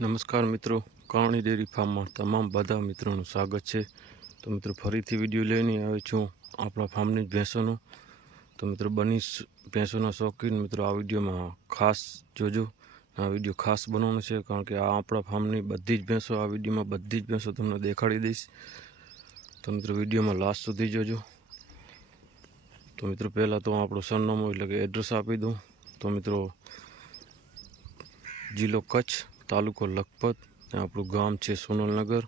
નમસ્કાર મિત્રો કારણી ડેરી ફાર્મમાં તમામ બધા મિત્રોનું સ્વાગત છે. તો મિત્રો, ફરીથી વીડિયો લઈને આવ્યો છું આપણા ફાર્મની ભેંસોનો. તો મિત્રો બની ભેંસોના શોખીન મિત્રો, આ વિડીયોમાં ખાસ જોજો. આ વીડિયો ખાસ બનાવવાનો છે કારણ કે આ આપણા ફાર્મની બધી જ ભેંસો, આ વિડીયોમાં બધી જ ભેંસો તમને દેખાડી દઈશ. તો મિત્રો, વિડીયોમાં લાસ્ટ સુધી જોજો. તો મિત્રો, પહેલાં તો આપણું સરનામું એટલે કે એડ્રેસ આપી દઉં. તો મિત્રો, જિલ્લો કચ્છ તાલુકો લખપત આપણું ગામ છે સોનલનગર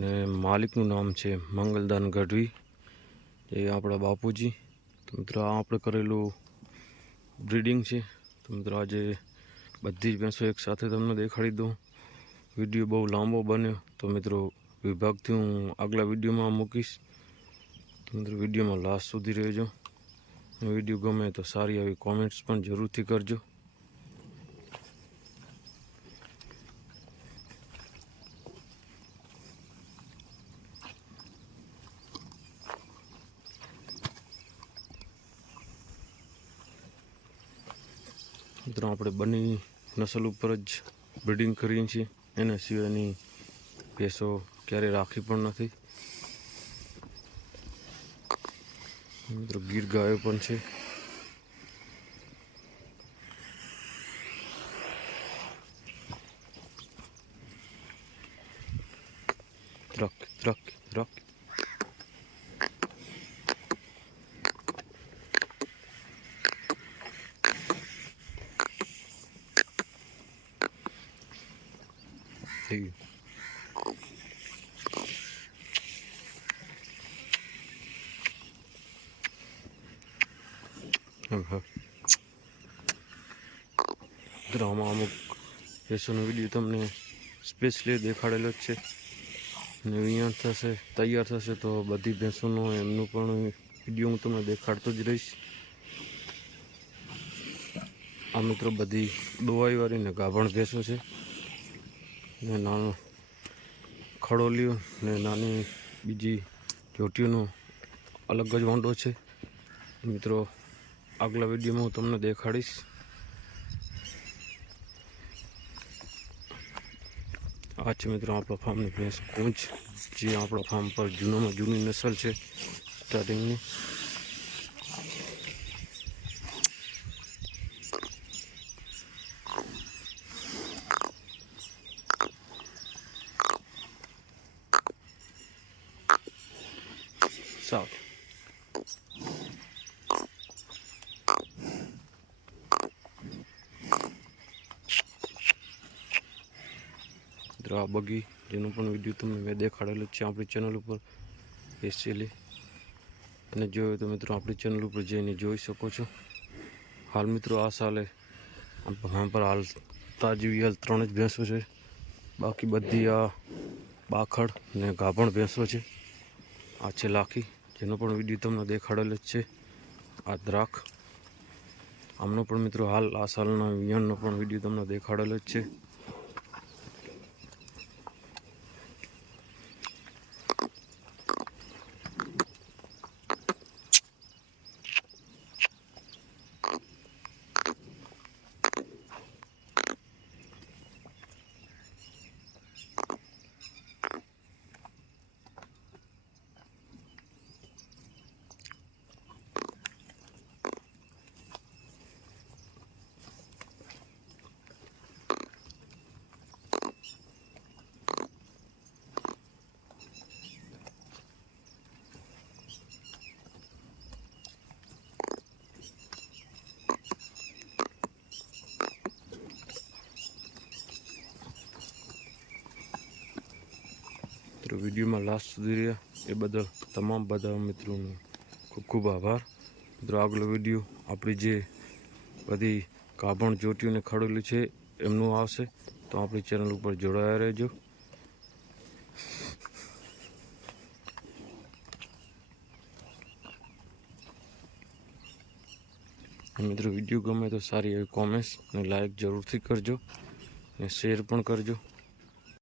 ને માલિકનું નામ છે મંગલદાન ગઢવી. એ આપણા બાપુજી. તો મિત્રો, આ આપણે કરેલું બ્રીડિંગ છે. તો મિત્રો, આજે બધી જ ભેંસો એક સાથે તમને દેખાડી દઉં. વીડિયો બહુ લાંબો બન્યો. તો મિત્રો, વિભાગથી હું આગલા વિડીયોમાં મૂકીશ. મિત્રો, વિડીયોમાં લાસ્ટ સુધી રહેજો. વીડિયો ગમે તો સારી આવી કોમેન્ટ્સ પણ જરૂરથી કરજો. મિત્રો, આપણે બની નસલ ઉપર જ બ્રીડિંગ કરીએ છીએ. એના સિવાયની ભેંસો ક્યારેય રાખી પણ નથી. મિત્રો, ગીર ગાયો પણ છે. રખ રખ રખ થઈ ગયું આમાં અમુક ભેંસોનો વીડિયો તમને સ્પેશિયલી દેખાડેલો જ છે. અને અહીંયા થશે, તૈયાર થશે તો બધી ભેંસોનો, એમનું પણ વીડિયો હું તમને દેખાડતો જ રહીશ. આ મિત્રો બધી દોવાઈવાળી ને ગાભણ ભેંસો છે. ને નાનો ખડોલીઓ ને નાની બીજી ચોટીઓનો અલગ જ વાંડો છે. મિત્રો, આગલા વિડીયોમાં હું તમને દેખાડીશ. આ છે મિત્રો આપણા ફાર્મની ભેંસ કૂંચ જે આપણા ફાર્મ પર જૂનામાં જૂની નસલ છે. સ્ટાર્ટિંગની સારું મિત્રો, આ બગી, જેનો પણ વીડિયો તમને મેં દેખાડેલો છે આપણી ચેનલ ઉપર સ્પેશિયલી અને જોયો તો મિત્રો, આપણી ચેનલ ઉપર જઈને જોઈ શકો છો. હાલ મિત્રો, આ સાલે આમ પર હાલ તાજી હાલ ત્રણ જ ભેંસો છે. બાકી બધી આ બાખડ ને ગાભણ ભેંસો છે. આ છે લાખી, જેનો પણ વીડિયો તમને દેખાડેલો જ છે. આ દ્રાખ. આમનો પણ મિત્રો હાલ, આ સાલના વિયણનો પણ વીડિયો તમને દેખાડેલો જ છે. મિત્રો વિડીયોમાં લાસ્ટ સુધી રહ્યા. એ બદલ તમામ બધા મિત્રોનો ખૂબ ખૂબ આભાર. મિત્રો, આગલો વીડિયો આપણી જે બધી કાભણ ચોટીઓને ખડેલું છે, એમનું આવશે. તો આપણી ચેનલ ઉપર જોડાયા રહેજો. મિત્રો, વીડિયો ગમે તો સારી એવી કોમેન્ટ્સ અને લાઇક જરૂરથી કરજો અને શેર પણ કરજો.